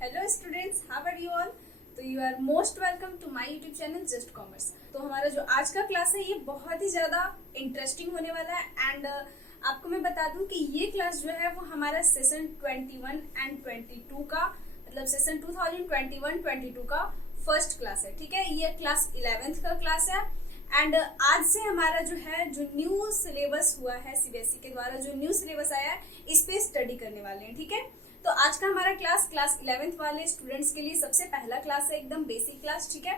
Hello students, how are you all. तो you are most welcome to my YouTube channel just commerce. तो हमारा जो आज का क्लास है ये बहुत ही ज्यादा इंटरेस्टिंग होने वाला है एंड आपको मैं बता दूं कि ये क्लास जो है वो हमारा सेशन 21 एंड 22 का मतलब सेशन 2021-22 का फर्स्ट क्लास है। ठीक है, ये क्लास 11th का क्लास है एंड आज से हमारा जो है जो न्यू सिलेबस हुआ है सीबीएसई के द्वारा जो न्यू सिलेबस आया है इस पे स्टडी करने वाले हैं। ठीक है, तो आज का हमारा क्लास 11th वाले स्टूडेंट्स के लिए सबसे पहला क्लास है, एकदम बेसिक क्लास। ठीक है,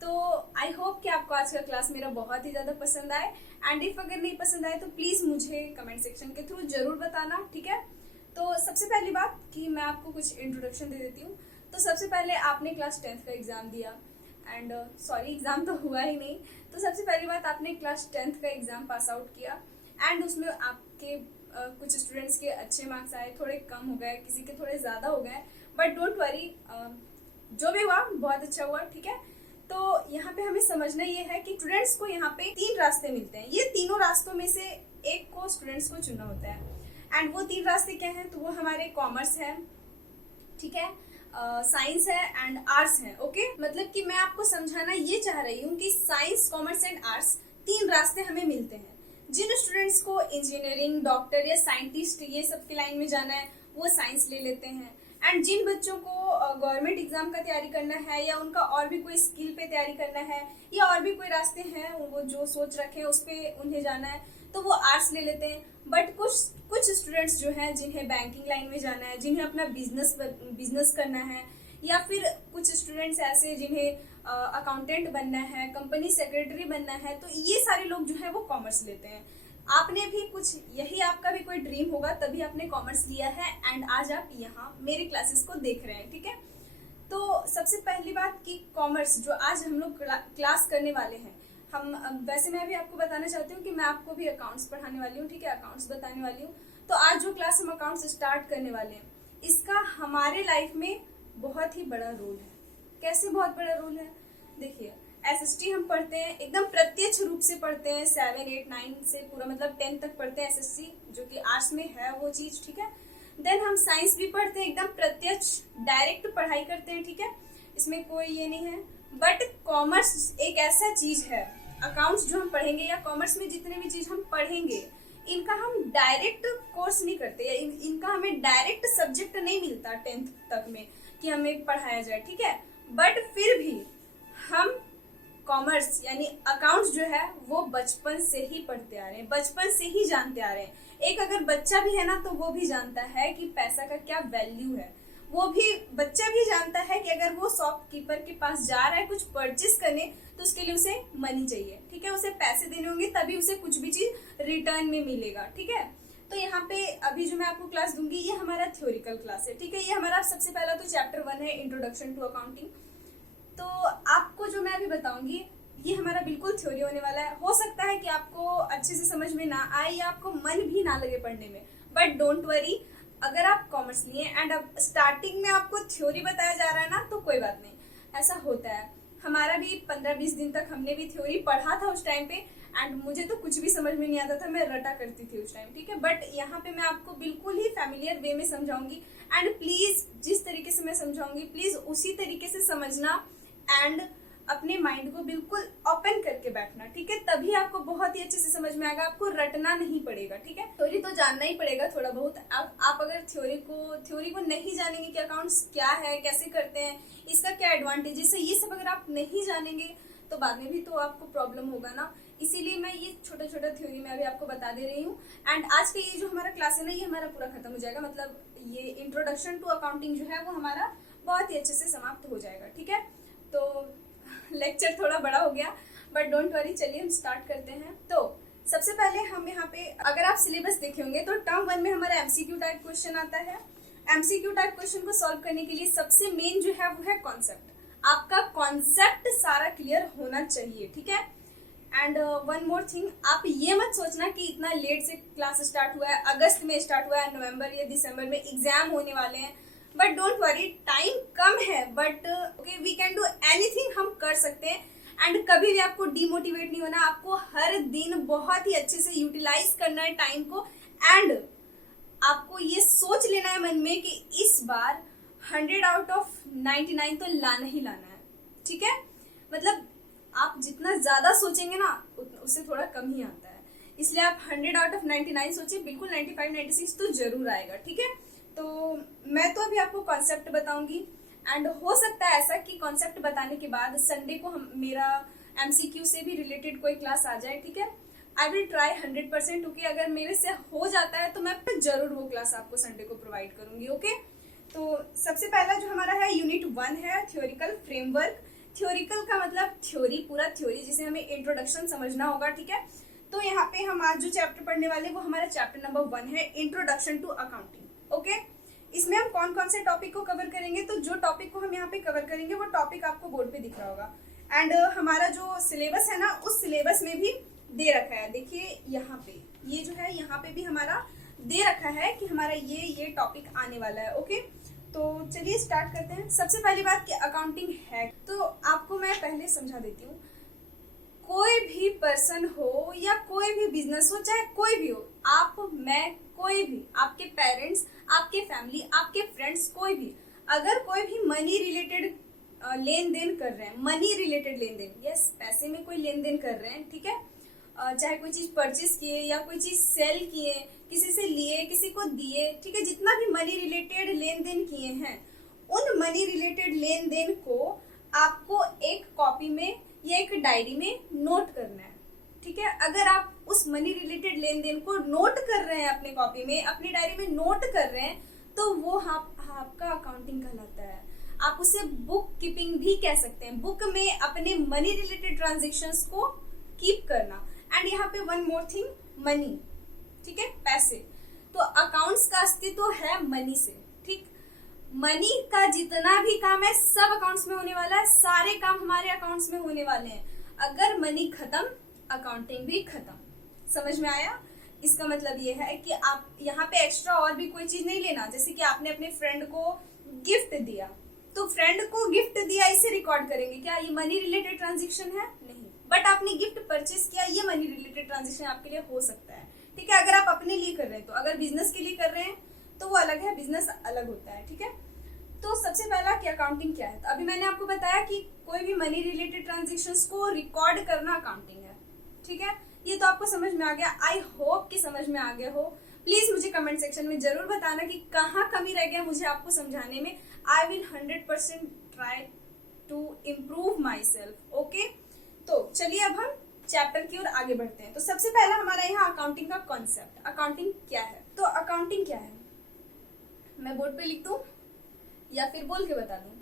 तो आई होप कि आपको आज का क्लास मेरा बहुत ही ज्यादा पसंद आए एंड इफ अगर नहीं पसंद आए तो प्लीज मुझे कमेंट सेक्शन के थ्रू जरूर बताना। ठीक है, तो सबसे पहली बात कि मैं आपको कुछ इंट्रोडक्शन दे देती हूँ। तो सबसे पहले आपने क्लास 10th का एग्जाम दिया एंड सॉरी एग्जाम तो हुआ ही नहीं। तो सबसे पहली बात आपने क्लास 10th का एग्जाम पास आउट किया एंड उसमें आपके कुछ स्टूडेंट्स के अच्छे मार्क्स आए, थोड़े कम हो गए, किसी के थोड़े ज्यादा हो गए, बट डोंट वरी, जो भी हुआ बहुत अच्छा हुआ। ठीक है, तो यहाँ पे हमें समझना ये है कि स्टूडेंट्स को यहाँ पे 3 रास्ते मिलते हैं। ये तीनों रास्तों में से एक को स्टूडेंट्स को चुनना होता है एंड वो 3 रास्ते क्या हैं, तो वो हमारे कॉमर्स है, ठीक है, साइंस है एंड आर्ट्स है। ओके, मतलब कि मैं आपको समझाना ये चाह रही हूँ कि साइंस, कॉमर्स एंड आर्ट्स 3 रास्ते हमें मिलते हैं। जिन स्टूडेंट्स को इंजीनियरिंग, डॉक्टर या साइंटिस्ट ये सब की लाइन में जाना है वो साइंस ले लेते हैं एंड जिन बच्चों को गवर्नमेंट एग्जाम का तैयारी करना है या उनका और भी कोई स्किल पे तैयारी करना है या और भी कोई रास्ते हैं वो जो सोच रखे हैं उस पे उन्हें जाना है तो वो आर्ट्स ले लेते हैं। बट कुछ स्टूडेंट्स जो हैं जिन्हें बैंकिंग लाइन में जाना है, जिन्हें अपना बिजनेस करना है, या फिर कुछ स्टूडेंट्स ऐसे जिन्हें अकाउंटेंट बनना है, कंपनी सेक्रेटरी बनना है, तो ये सारे लोग जो है वो कॉमर्स लेते हैं। आपने भी कुछ यही आपका भी कोई ड्रीम होगा तभी आपने कॉमर्स लिया है एंड आज आप यहाँ मेरे क्लासेस को देख रहे हैं। ठीक है, तो सबसे पहली बात कि कॉमर्स जो आज हम लोग क्लास करने वाले हैं, हम वैसे मैं भी आपको बताना चाहती हूँ कि मैं आपको भी अकाउंट्स पढ़ाने वाली हूँ। ठीक है, अकाउंट्स बताने वाली हूँ। तो आज जो क्लास हम अकाउंट्स स्टार्ट करने वाले हैं इसका हमारे लाइफ में बहुत ही बड़ा रोल है। कैसे बहुत बड़ा रोल है, देखिए एसएसटी हम पढ़ते हैं, एकदम प्रत्यक्ष रूप से पढ़ते हैं, 7, 8, 9 से पूरा मतलब 10 तक पढ़ते हैं एसएससी, जो कि आर्ट्स में है वो चीज। ठीक है, देन हम साइंस भी पढ़ते हैं, एकदम प्रत्यक्ष डायरेक्ट पढ़ाई करते हैं। ठीक है, इसमें कोई ये नहीं है। बट कॉमर्स एक ऐसा चीज है, अकाउंट्स जो हम पढ़ेंगे या कॉमर्स में जितने भी चीज हम पढ़ेंगे इनका हम डायरेक्ट कोर्स नहीं करते या इनका हमें डायरेक्ट सब्जेक्ट नहीं मिलता 10th तक में कि हमें पढ़ाया जाए। ठीक है, बट फिर भी हम कॉमर्स यानी अकाउंट्स जो है वो बचपन से ही पढ़ते आ रहे हैं, बचपन से ही जानते आ रहे हैं। एक अगर बच्चा भी है ना तो वो भी जानता है कि पैसा का क्या वैल्यू है। वो भी बच्चा भी जानता है कि अगर वो शॉपकीपर के पास जा रहा है कुछ परचेस करने तो उसके लिए उसे मनी चाहिए। ठीक है, उसे पैसे देने होंगे तभी उसे कुछ भी चीज रिटर्न में मिलेगा। ठीक है, तो यहाँ पे अभी जो मैं आपको क्लास दूंगी ये हमारा थ्योरिकल क्लास है। ठीक है, ये हमारा सबसे पहला तो चैप्टर 1 है, इंट्रोडक्शन टू अकाउंटिंग। तो आपको जो मैं अभी बताऊंगी ये हमारा बिल्कुल थ्योरी होने वाला है। हो सकता है कि आपको अच्छे से समझ में ना आए या आपको मन भी ना लगे पढ़ने में, बट डोंट वरी, अगर आप कॉमर्स लिए एंड अब स्टार्टिंग में आपको थ्योरी बताया जा रहा है ना तो कोई बात नहीं, ऐसा होता है। हमारा भी 15-20 दिन तक हमने भी थ्योरी पढ़ा था उस टाइम पे एंड मुझे तो कुछ भी समझ में नहीं आता था, मैं रटा करती थी उस टाइम। ठीक है, बट यहाँ पे मैं आपको बिल्कुल ही फैमिलियर वे में समझाऊंगी एंड प्लीज जिस तरीके से मैं समझाऊंगी प्लीज उसी तरीके से समझना एंड अपने माइंड को बिल्कुल ओपन करके बैठना। ठीक है, तभी आपको बहुत ही अच्छे से समझ में आएगा, आपको रटना नहीं पड़ेगा। ठीक है, थ्योरी तो जानना ही पड़ेगा थोड़ा बहुत। आप अगर थ्योरी को नहीं जानेंगे कि अकाउंट्स क्या है, कैसे करते हैं, इसका क्या एडवांटेजेस है, ये सब अगर आप नहीं जानेंगे तो बाद में भी तो आपको प्रॉब्लम होगा ना। इसीलिए मैं ये छोटा छोटा थ्योरी में अभी आपको बता दे रही हूँ एंड आज का ये जो हमारा क्लास है ना ये हमारा पूरा खत्म हो जाएगा, मतलब ये इंट्रोडक्शन टू अकाउंटिंग जो है वो हमारा बहुत ही अच्छे से समाप्त हो जाएगा। ठीक है, तो लेक्चर थोड़ा बड़ा हो गया बट डोंट वरी, चलिए हम स्टार्ट करते हैं। तो सबसे पहले हम यहाँ पे अगर आप सिलेबस देखे होंगे तो टर्म 1 में हमारा एमसीक्यू टाइप क्वेश्चन आता है। एमसीक्यू टाइप क्वेश्चन को सॉल्व करने के लिए सबसे मेन जो है वो है कॉन्सेप्ट। आपका कॉन्सेप्ट सारा क्लियर होना चाहिए। ठीक है, एंड वन मोर थिंग, आप ये मत सोचना कि इतना लेट से क्लास स्टार्ट हुआ है, अगस्त में स्टार्ट हुआ है, नवंबर या दिसंबर में एग्जाम होने वाले हैं, बट डोंट वरी, टाइम कम है but okay we can do anything, हम कर सकते हैं एंड कभी भी आपको डिमोटिवेट नहीं होना। आपको हर दिन बहुत ही अच्छे से यूटिलाइज करना है टाइम को एंड आपको ये सोच लेना है मन में कि इस बार 100 आउट ऑफ 99 तो लाना ही लाना है, ठीक है। मतलब आप जितना ज्यादा सोचेंगे ना उससे थोड़ा कम ही आता है, इसलिए आप 100 आउट ऑफ 99 सोचिए, बिल्कुल 95 96 तो जरूर आएगा, ठीक है। तो मैं तो अभी आपको कॉन्सेप्ट बताऊंगी, एंड हो सकता है ऐसा कि कॉन्सेप्ट बताने के बाद संडे को मेरा एमसीक्यू से भी रिलेटेड कोई क्लास आ जाए, ठीक है। I will try 100%, okay. अगर मेरे से हो जाता है तो मैं जरूर वो क्लास आपको संडे को प्रोवाइड करूंगी, ओके। तो सबसे पहला जो हमारा है यूनिट 1 है थ्योरिकल फ्रेमवर्क। थ्योरिकल का मतलब थ्योरी, पूरा थ्योरी जिसे हमें इंट्रोडक्शन समझना होगा, ठीक है। तो यहाँ पे हम आज जो चैप्टर पढ़ने वाले वो हमारा चैप्टर नंबर 1 है, इंट्रोडक्शन टू अकाउंटिंग, ओके। इसमें हम कौन कौन से टॉपिक को कवर करेंगे, तो जो टॉपिक को हम यहाँ पे कवर करेंगे वो टॉपिक आपको बोर्ड पे दिख रहा होगा, एंड हमारा जो सिलेबस है ना उस सिलेबस में भी दे रखा है। देखिए यहाँ पे ये जो है यहाँ पे भी हमारा दे रखा है कि हमारा ये टॉपिक आने वाला है, ओके। तो चलिए स्टार्ट करते हैं। सबसे पहली बात कि अकाउंटिंग है, तो आपको मैं पहले समझा देती हूँ। कोई भी पर्सन हो या कोई भी बिजनेस हो, चाहे कोई भी हो, आप, मैं, कोई भी, आपके पेरेंट्स, आपके फैमिली, आपके फ्रेंड्स, कोई भी, अगर कोई भी मनी रिलेटेड लेन देन कर रहे हैं, मनी रिलेटेड लेन देन, यस, पैसे में कोई लेन देन कर रहे हैं, ठीक है। चाहे कोई चीज परचेस किए या कोई चीज सेल किए, किसी से लिए, किसी को दिए, ठीक है। जितना भी मनी रिलेटेड लेन देन किए हैं, उन मनी रिलेटेड लेन देन को आपको एक कॉपी में या एक डायरी में नोट करना है, ठीक है। अगर आप उस मनी रिलेटेड लेन देन को नोट कर रहे हैं अपने कॉपी में, अपनी डायरी में नोट कर रहे हैं, तो वो आपका अकाउंटिंग कहलाता है। आप उसे बुक कीपिंग भी कह सकते हैं। बुक में अपने मनी रिलेटेड ट्रांजेक्शन्स को कीप करना। एंड यहाँ पे वन मोर थिंग, मनी, ठीक है, पैसे। तो अकाउंट्स का अस्तित्व है मनी से, ठीक। मनी का जितना भी काम है सब अकाउंट्स में होने वाला है, सारे काम हमारे अकाउंट्स में होने वाले हैं। अगर मनी खत्म, अकाउंटिंग भी खत्म। समझ में आया? इसका मतलब ये है कि आप यहाँ पे एक्स्ट्रा और भी कोई चीज नहीं लेना। जैसे कि आपने अपने फ्रेंड को गिफ्ट दिया, तो फ्रेंड को गिफ्ट दिया इसे रिकॉर्ड करेंगे, क्या ये मनी रिलेटेड ट्रांजेक्शन है? नहीं। बट आपने गिफ्ट परचेस किया, ये मनी रिलेटेड ट्रांजेक्शन आपके लिए हो सकता है, ठीक है। अगर आप अपने लिए कर रहे हैं तो, अगर बिजनेस के लिए कर रहे हैं तो वो अलग है, बिजनेस अलग होता है, ठीक है। तो सबसे पहला कि अकाउंटिंग क्या है, तो अभी मैंने आपको बताया कि कोई भी मनी रिलेटेड ट्रांजेक्शन्स को रिकॉर्ड करना अकाउंटिंग है, ठीक है। ये तो आपको समझ में आ गया। आई होप कि समझ में आ गया हो। प्लीज मुझे कमेंट सेक्शन में जरूर बताना कि कहाँ कमी रह गया मुझे आपको समझाने में। I will 100% try to improve myself, okay. तो चलिए अब हम चैप्टर की ओर आगे बढ़ते हैं। तो सबसे पहला हमारा यहाँ अकाउंटिंग का कॉन्सेप्ट, अकाउंटिंग क्या है। तो अकाउंटिंग क्या है, मैं बोर्ड पे लिख दूं या फिर बोल के बता दूं?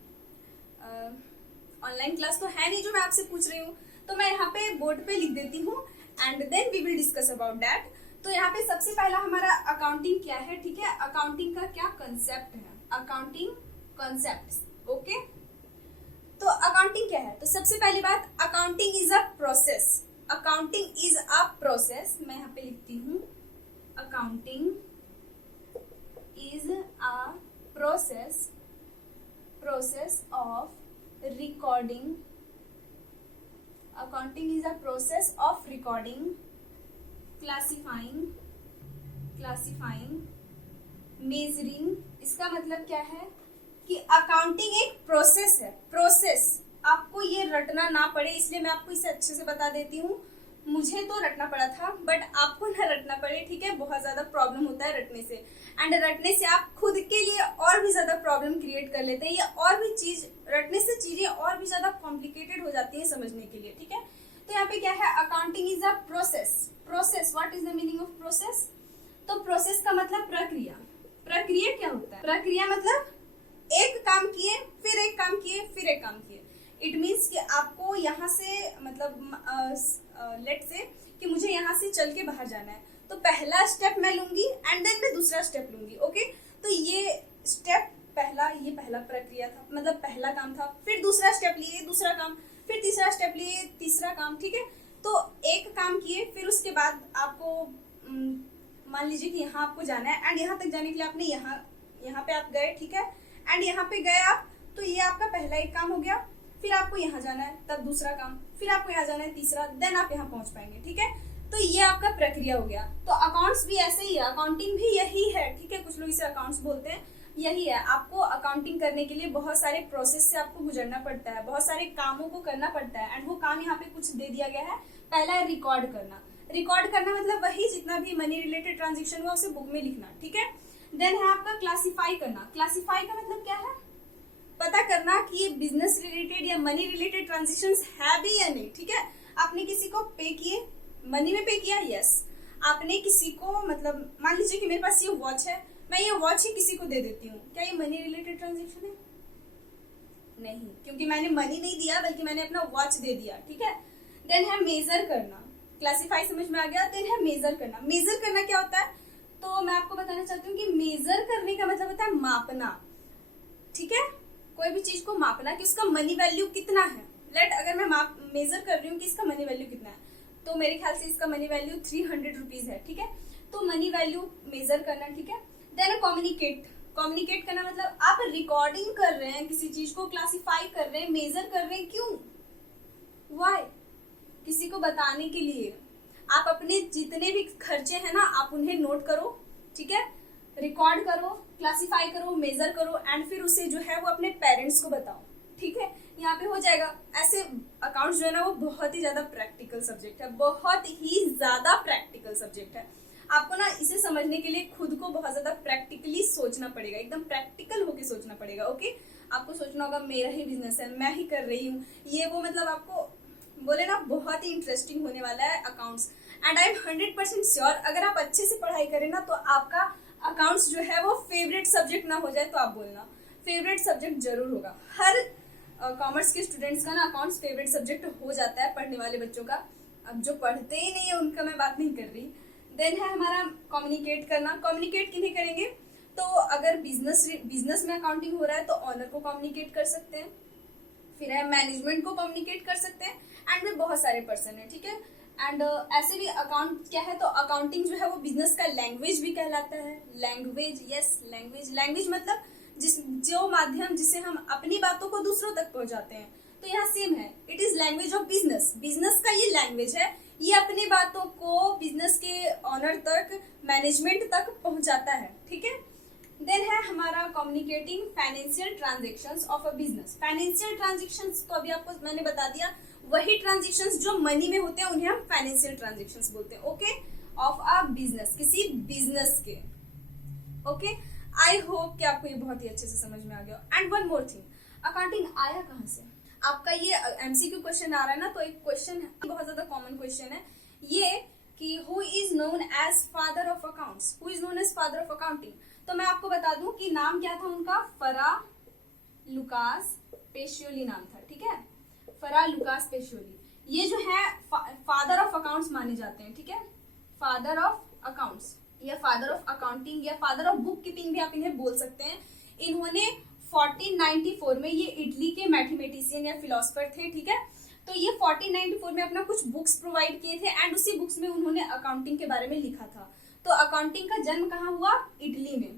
ऑनलाइन क्लास तो है नहीं जो मैं आपसे पूछ रही हूँ, तो मैं यहाँ पे बोर्ड पे लिख देती हूँ and then we will discuss about that. तो यहाँ पे सबसे पहला हमारा अकाउंटिंग क्या है, ठीक है। अकाउंटिंग का क्या कंसेप्ट है, अकाउंटिंग कॉन्सेप्ट्स, ओके। तो अकाउंटिंग क्या है, तो सबसे पहली बात, accounting is a process. Accounting is a process, मैं यहाँ पे लिखती हूँ, accounting is a process of recording. Accounting is a process of recording, classifying, measuring. इसका मतलब क्या है कि अकाउंटिंग एक प्रोसेस है। प्रोसेस आपको ये रटना ना पड़े इसलिए मैं आपको इसे अच्छे से बता देती हूँ। मुझे तो रटना पड़ा था बट आपको ना रटना पड़े, ठीक है। बहुत ज्यादा प्रॉब्लम होता है रटने से, एंड रटने से आप खुद के लिए और भी ज्यादा प्रॉब्लम क्रिएट कर लेते हैं, या और भी चीज रटने से चीजें और भी ज्यादा कॉम्प्लिकेटेड हो जाती है समझने के लिए, ठीक है। तो यहाँ पे क्या है, accounting is a process. Process, what is the meaning of process? तो प्रोसेस का मतलब प्रक्रिया। प्रक्रिया क्या होता है? प्रक्रिया मतलब एक काम किए, फिर एक काम किए, फिर एक काम किए। इट मीन्स कि आपको यहाँ से मतलब लेट से कि मुझे यहाँ से चल के बाहर जाना है, तो पहला स्टेप मैं लूंगी एंड देन मैं दूसरा स्टेप लूंगी, ओके। तो ये स्टेप पहला, ये पहला प्रक्रिया था, मतलब पहला काम था। फिर दूसरा स्टेप लिए, दूसरा काम, फिर तीसरा स्टेप लिए, तीसरा काम, ठीक है। तो एक काम किए, फिर उसके बाद आपको मान लीजिए कि यहाँ आपको जाना है एंड यहाँ तक जाने के लिए आपने यहाँ पे आप गए, ठीक है। एंड यहाँ पे गए आप, तो ये आपका पहला एक काम हो गया। फिर आपको यहाँ जाना है, तब दूसरा काम, फिर आपको यहाँ जाना है, तीसरा, देन आप यहाँ पहुंच पाएंगे, ठीक है। तो ये आपका प्रक्रिया हो गया। तो अकाउंट्स भी ऐसे ही है, अकाउंटिंग भी यही है, ठीक है। कुछ लोग इसे अकाउंट्स बोलते हैं यही है, आपको अकाउंटिंग करने के लिए बहुत सारे प्रोसेस से आपको गुजरना पड़ता है, बहुत सारे कामों को करना पड़ता है। एंड वो काम यहाँ पे कुछ दे दिया गया है। पहला है रिकॉर्ड करना। रिकॉर्ड करना मतलब वही जितना भी मनी रिलेटेड ट्रांजेक्शन हुआ उसे बुक में लिखना, ठीक है। देन है आपका क्लासीफाई करना। क्लासीफाई का मतलब क्या है, पता करना कि ये बिजनेस रिलेटेड या मनी रिलेटेड ट्रांजेक्शन है भी या नहीं, ठीक है। आपने किसी को पे किए, मनी में पे किया, यस। आपने किसी को मतलब मान लीजिए कि मेरे पास ये वॉच है, मैं ये वॉच ही किसी को दे देती हूँ, क्या ये मनी रिलेटेड ट्रांजेक्शन है? नहीं, क्योंकि मैंने मनी नहीं दिया बल्कि मैंने अपना वॉच दे दिया, ठीक है। देन है मेजर करना। क्लासीफाई समझ में आ गया। देन है मेजर करना। मेजर करना क्या होता है, तो मैं आपको बताना चाहती हूँ कि मेजर करने का मतलब होता है मापना, ठीक है। कोई भी चीज को मापना कि उसका मनी वैल्यू कितना है। लेट अगर मैं मेजर कर रही हूँ कि इसका मनी वैल्यू कितना है, तो मेरे ख्याल से इसका मनी वैल्यू 300 रुपीज है, ठीक है। तो मनी वैल्यू मेजर करना, ठीक है। Then communicate. कम्युनिकेट करना मतलब आप रिकॉर्डिंग कर रहे हैं किसी चीज को, क्लासिफाई कर रहे हैं, मेजर कर रहे हैं, क्यों, व्हाई, किसी को बताने के लिए। आप अपने जितने भी खर्चे हैं ना, आप उन्हें नोट करो, ठीक है, रिकॉर्ड करो, क्लासिफाई करो, मेजर करो, एंड फिर उसे जो है वो अपने पेरेंट्स को बताओ, ठीक है। यहाँ पे हो जाएगा। ऐसे अकाउंट्स जो है ना वो बहुत ही ज्यादा प्रैक्टिकल सब्जेक्ट है, बहुत ही ज्यादा प्रैक्टिकल सब्जेक्ट है। आपको ना इसे समझने के लिए खुद को बहुत ज्यादा प्रैक्टिकली सोचना पड़ेगा, एकदम प्रैक्टिकल होके सोचना पड़ेगा, ओके। आपको सोचना होगा मेरा ही बिजनेस है, मैं ही कर रही हूँ, ये वो, मतलब आपको बोले ना बहुत ही इंटरेस्टिंग होने वाला है accounts. And I am 100% sure, अगर आप अच्छे से पढ़ाई करें ना तो आपका अकाउंट्स जो है वो फेवरेट सब्जेक्ट ना हो जाए तो आप बोलना, फेवरेट सब्जेक्ट जरूर होगा। हर कॉमर्स के स्टूडेंट्स का ना अकाउंट्स फेवरेट सब्जेक्ट हो जाता है, पढ़ने वाले बच्चों का। अब जो पढ़ते ही नहीं है उनका मैं बात नहीं कर रही। देन है हमारा कम्युनिकेट करना। कम्युनिकेट किन्हें करेंगे, तो अगर बिजनेस में अकाउंटिंग हो रहा है तो ऑनर को कम्युनिकेट कर सकते हैं, फिर है मैनेजमेंट को कम्युनिकेट कर सकते हैं, एंड में बहुत सारे पर्सन है, ठीक है। एंड ऐसे भी अकाउंट क्या है, तो अकाउंटिंग जो है वो बिजनेस का लैंग्वेज भी कहलाता है। Language, yes, language. लैंग्वेज मतलब जो माध्यम जिसे हम अपनी बातों को दूसरों तक पहुंचाते हैं, तो यहाँ सेम है, it is language of business. Business का ये लैंग्वेज है, ये अपनी बातों को बिजनेस के ऑनर तक, मैनेजमेंट तक पहुंचाता है, ठीक है। देन है हमारा communicating financial transactions of a business. Financial transactions तो अभी आपको मैंने बता दिया, वही ट्रांजेक्शन्स जो मनी में होते हैं उन्हें हम फाइनेंशियल ट्रांजेक्शन्स बोलते हैं, ओके, ऑफ अ बिजनेस, किसी बिजनेस के, ओके। आई होप कि आपको ये बहुत ही अच्छे से समझ में आ गया। And one more thing, accounting आया कहाँ से? आपका ये एमसीक्यू क्वेश्चन आ रहा है ना, तो एक क्वेश्चन बहुत ज्यादा कॉमन क्वेश्चन है ये कि who is known as father of accounts, who is known as father of accounting. तो मैं आपको बता दूं कि नाम क्या था उनका, फरा लुकास पेशियोली नाम था, ठीक है, फरा लुकास पेशियोली। ये जो है फादर ऑफ अकाउंट्स माने जाते हैं, ठीक है, फादर ऑफ अकाउंट्स या फादर ऑफ अकाउंटिंग या फादर ऑफ बुक कीपिंग भी आप इन्हें बोल सकते हैं। इन्होंने 1494 में, ये इटली के मैथमेटिशियन या फिलोसफर थे, ठीक है। तो ये 1494 में अपना कुछ बुक्स प्रोवाइड किए थे, एंड उसी बुक्स में उन्होंने अकाउंटिंग के बारे में लिखा था। तो अकाउंटिंग का जन्म कहाँ हुआ, इटली में।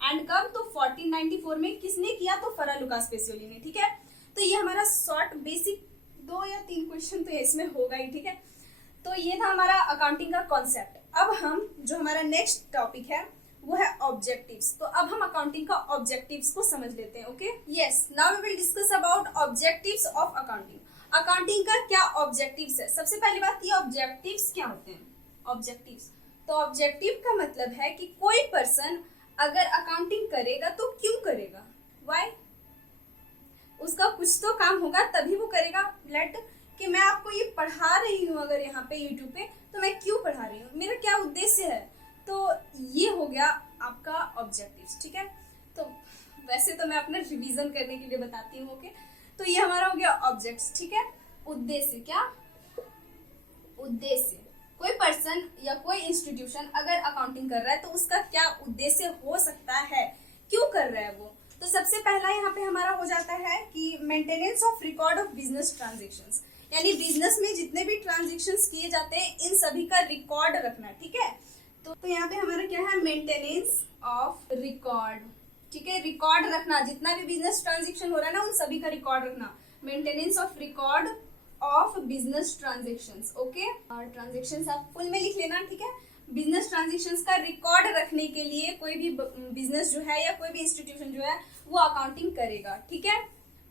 एंड कब, तो 1494 में। किसने किया, तो फरा लुकास पेसियोली ने, ठीक है। तो ये हमारा शॉर्ट बेसिक 2 या 3 क्वेश्चन तो इसमें होगा ही, ठीक है। तो ये था हमारा अकाउंटिंग का कॉन्सेप्ट। अब हम जो हमारा नेक्स्ट टॉपिक है वो है ऑब्जेक्टिव्स। तो अब हम अकाउंटिंग का ऑब्जेक्टिव्स को समझ लेते हैं, okay. Yes, now we will discuss about objectives of accounting. Accounting का क्या ऑब्जेक्टिव्स है? सबसे पहली बात, ये ऑब्जेक्टिव्स क्या होते हैं? ऑब्जेक्टिव्स, तो ऑब्जेक्टिव का मतलब है कि कोई पर्सन अगर अकाउंटिंग करेगा तो क्यों करेगा, व्हाई, उसका कुछ तो काम होगा तभी वो करेगा। लेट कि मैं आपको ये पढ़ा रही हूँ अगर यहाँ पे यूट्यूब पे, तो मैं क्यों पढ़ा रही हूँ, मेरा क्या उद्देश्य है, तो ये हो गया आपका ऑब्जेक्टिव्स, ठीक है। तो वैसे तो मैं अपना रिवीजन करने के लिए बताती हूँ, ओके। तो ये हमारा हो गया ऑब्जेक्ट्स, ठीक है। उद्देश्य, क्या उद्देश्य, कोई पर्सन या कोई इंस्टीट्यूशन अगर अकाउंटिंग कर रहा है तो उसका क्या उद्देश्य हो सकता है, क्यों कर रहा है वो। तो सबसे पहला यहाँ पे हमारा हो जाता है कि maintenance of record of business transactions, यानी बिजनेस में जितने भी ट्रांजेक्शंस किए जाते हैं इन सभी का रिकॉर्ड रखना, ठीक है। तो यहाँ पे हमारा क्या है, मेंटेनेंस ऑफ रिकॉर्ड, ठीक है, रिकॉर्ड रखना, जितना भी बिजनेस ट्रांजेक्शन हो रहा है ना उन सभी का रिकॉर्ड रखना। Maintenance of record of business transactions, okay. Transactions आप फुल में लिख लेना, ठीक है। बिजनेस ट्रांजेक्शन्स का रिकॉर्ड रखने के लिए कोई भी बिजनेस जो है या कोई भी इंस्टीट्यूशन जो है वो अकाउंटिंग करेगा, ठीक है।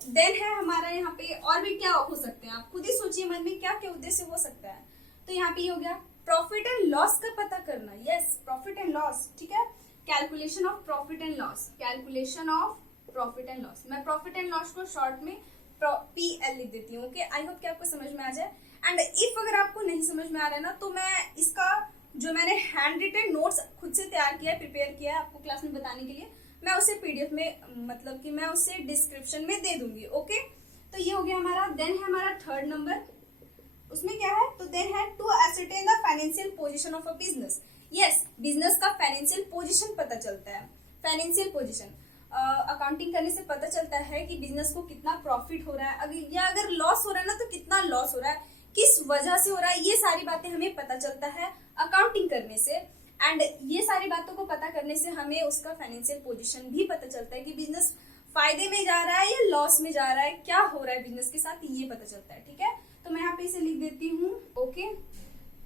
देन है हमारा यहाँ पे और भी क्या हो सकते हैं, आप खुद ही सोचिए मन में क्या क्या उद्देश्य हो सकता है। तो यहाँ पे ये हो गया प्रॉफिट एंड लॉस का पता करना, यस प्रॉफिट एंड लॉस, ठीक है। Calculation of profit and loss, calculation of profit and loss, मैं प्रॉफिट एंड लॉस को शॉर्ट में PL लिख देती हूँ, ओके। आई होप कि आपको समझ में आ जाए। एंड इफ अगर आपको नहीं समझ में आ रहा है ना, तो मैं इसका जो मैंने हैंड रिटन नोट्स खुद से तैयार किया है, प्रिपेयर किया है आपको क्लास में बताने के लिए, मैं उसे PDF में मतलब कि मैं उसे डिस्क्रिप्शन में दे दूंगी, ओके। तो ये हो गया हमारा। देन है हमारा थर्ड नंबर, उसमें क्या है, तो देन है to ascertain the financial position of a business, yes business का फाइनेंशियल पोजीशन पता चलता है। फाइनेंशियल पोजीशन अकाउंटिंग करने से पता चलता है कि बिजनेस को कितना प्रॉफिट हो रहा है, अगर लॉस हो रहा है ना तो कितना लॉस हो रहा है, किस वजह से हो रहा है, ये सारी बातें हमें पता चलता है अकाउंटिंग करने से। एंड ये सारी बातों को पता करने से हमें उसका फाइनेंशियल पोजीशन भी पता चलता है कि बिजनेस फायदे में जा रहा है या लॉस में जा रहा है, क्या हो रहा है बिजनेस के साथ, ये पता चलता है, ठीक है। तो मैं यहाँ पे इसे लिख देती हूँ, ओके।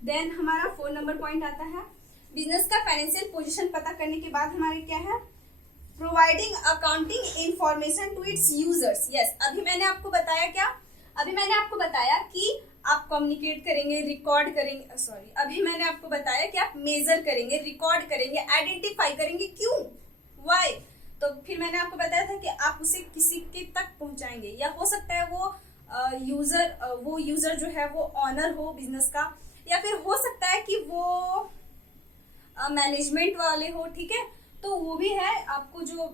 देन हमारा 4 नंबर पॉइंट आता है, बिजनेस का फाइनेंशियल पोजीशन पता करने के बाद हमारे क्या है, providing accounting information to its users, yes. अभी मैंने आपको बताया क्या, अभी मैंने आपको बताया कि आप कम्युनिकेट करेंगे, रिकॉर्ड करेंगे, सॉरी अभी मैंने आपको बताया कि आप मेजर करेंगे, रिकॉर्ड करेंगे, आइडेंटिफाई करेंगे, क्यों, व्हाई। तो फिर मैंने आपको बताया था कि आप उसे किसी के तक पहुंचाएंगे, या हो सकता है वो यूजर जो है वो ऑनर हो बिजनेस का, या फिर हो सकता है कि वो मैनेजमेंट वाले हो, ठीक है। तो वो भी है, आपको जो